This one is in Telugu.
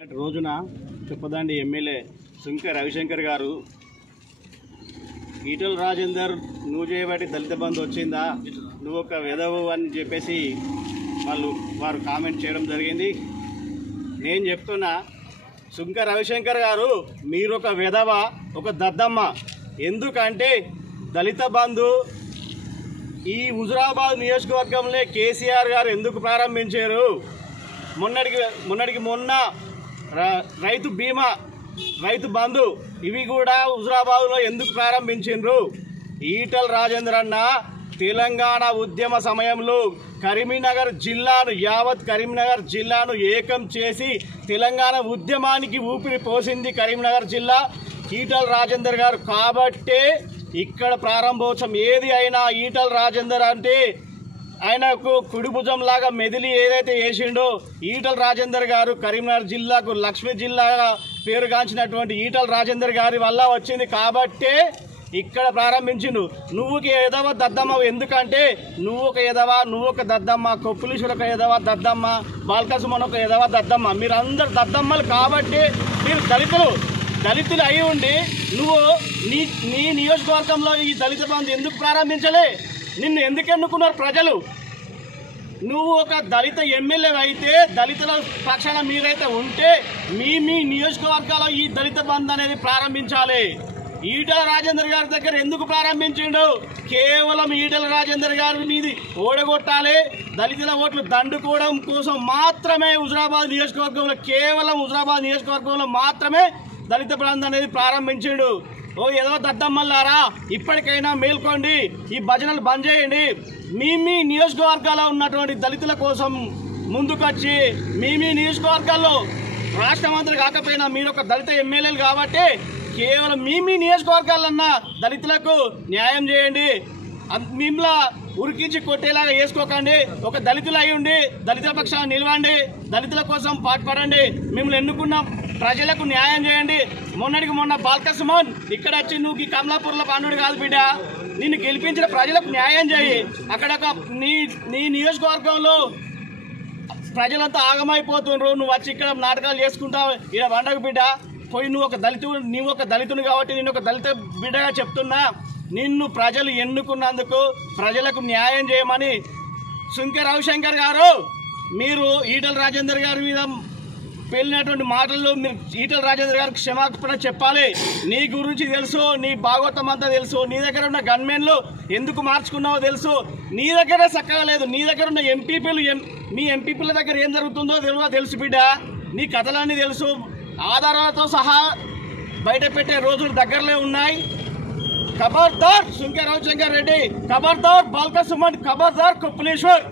రోజున చెప్పదండి ఎమ్మెల్యే సుంకె రవిశంకర్ గారు ఈటల రాజేందర్ నువ్వు చేయబట్టి దళిత బంధు వచ్చిందా, నువ్వు ఒక వెధవు అని చెప్పేసి వారు కామెంట్ చేయడం జరిగింది. నేను చెప్తున్నా, సుంకె రవిశంకర్ గారు మీరు ఒక వెధవ, ఒక దద్దమ్మ. ఎందుకంటే దళిత బంధు ఈ హుజురాబాద్ నియోజకవర్గంలో కేసీఆర్ గారు ఎందుకు ప్రారంభించారు? మొన్న రైతు బీమా, రైతు బంధు ఇవి కూడా హుజురాబాద్లో ఎందుకు ప్రారంభించిండ్రు? ఈటల రాజేందర్ అన్న తెలంగాణ ఉద్యమ సమయంలో కరీంనగర్ జిల్లాను, యావత్ కరీంనగర్ జిల్లాను ఏకం చేసి తెలంగాణ ఉద్యమానికి ఊపిరి పోసింది కరీంనగర్ జిల్లా ఈటల రాజేందర్ గారు. కాబట్టే ఇక్కడ ప్రారంభోత్సవం ఏది అయినా ఈటల రాజేందర్ అంటే ఆయనకు కుడి భుజం లాగా మెదిలి ఏదైతే వేసిండో ఈటల రాజేందర్ గారు కరీంనగర్ జిల్లాకు లక్ష్మీ జిల్లాగా పేరుగాంచినటువంటి ఈటల రాజేందర్ గారి వల్ల వచ్చింది. కాబట్టే ఇక్కడ ప్రారంభించిండు. నువ్వు ఎదవ దద్దమ్మ, ఎందుకంటే నువ్వు ఒక ఎదవ, నువ్వు ఒక దద్దమ్మ, కొప్పులీశ్వరు ఒక ఎదవ దద్దమ్మ, బాల్కసుమన్ ఒక ఎదవ దద్దమ్మ, మీరందరు దద్దమ్మలు. కాబట్టి మీరు దళితులు అయి ఉండి నువ్వు నీ నియోజకవర్గంలో ఈ దళిత బంధు ఎందుకు ప్రారంభించలే? నిన్ను ఎందుకు ఎన్నుకున్నారు ప్రజలు? నువ్వు ఒక దళిత ఎమ్మెల్యే అయితే, దళితుల పక్షాన మీరైతే ఉంటే మీ నియోజకవర్గాల్లో ఈ దళిత బంధు అనేది ప్రారంభించాలి. ఈటల రాజేందర్ గారి దగ్గర ఎందుకు ప్రారంభించిండు? కేవలం ఈటల రాజేందర్ గారి మీది ఓడగొట్టాలి, దళితుల ఓట్లు దండుకోవడం కోసం మాత్రమే హుజురాబాద్ నియోజకవర్గంలో, కేవలం హుజురాబాద్ నియోజకవర్గంలో మాత్రమే దళిత బంధు అనేది ప్రారంభించిండు. ఓ ఏదో దద్దమ్మల్లారా, ఇప్పటికైనా మేల్కోండి, ఈ భజనలు బంద్ చేయండి. మీ నియోజకవర్గాల్లో ఉన్నటువంటి దళితుల కోసం ముందుకొచ్చి మీ నియోజకవర్గాల్లో రాష్ట్ర మంత్రి కాకపోయినా మీరు ఒక దళిత ఎమ్మెల్యేలు కాబట్టి కేవలం మీ నియోజకవర్గాలన్నా దళితులకు న్యాయం చేయండి. మిమ్మల్ని ఉరికించి కొట్టేలాగా వేసుకోకండి. ఒక దళితులు అయి ఉండి దళితుల పక్షాన్ని నిలవండి, దళితుల కోసం పాటుపడండి. మిమ్మల్ని ఎన్నుకున్న ప్రజలకు న్యాయం చేయండి. మొన్న బాల్కసుమన్ ఇక్కడ వచ్చి నువ్వు ఈ కమలాపూర్లో పండుగ కాదు బిడ్డ, నిన్ను గెలిపించిన ప్రజలకు న్యాయం చేయి. అక్కడ నీ నియోజకవర్గంలో ప్రజలంతా ఆగమైపోతుండ్రు, నువ్వు వచ్చి ఇక్కడ నాటకాలు చేసుకుంటావు. ఇక్కడ పండగ బిడ్డ పోయి నువ్వు ఒక దళితుని కాబట్టి నేను ఒక దళిత బిడ్డగా చెప్తున్నా, నిన్ను ప్రజలు ఎన్నుకున్నందుకు ప్రజలకు న్యాయం చేయమని సుంకె రవిశంకర్ గారు, మీరు ఈటల రాజేందర్ గారి మీద పేలినటువంటి మాటల్లో మీరు ఈటల రాజేందర్ గారికి క్షమాపణ చెప్పాలి. నీ గురించి తెలుసు, నీ భాగవతం అంతా తెలుసు, నీ దగ్గర ఉన్న గన్మెన్లు ఎందుకు మార్చుకున్నావో తెలుసు, నీ దగ్గరే చక్కగా లేదు, నీ దగ్గర ఉన్న మీ ఎంపీపీల దగ్గర ఏం జరుగుతుందో తెలుసు బిడ్డ, నీ కథలన్నీ తెలుసు, ఆధారాలతో సహా బయట పెట్టే రోజులు దగ్గరలో ఉన్నాయి. ఖబర్దార్ సుంకె రవిశంకర్ రెడ్డి, ఖబర్దార్ బాల్కసుమన్, ఖబర్దార్ కొప్పులీశ్వర్.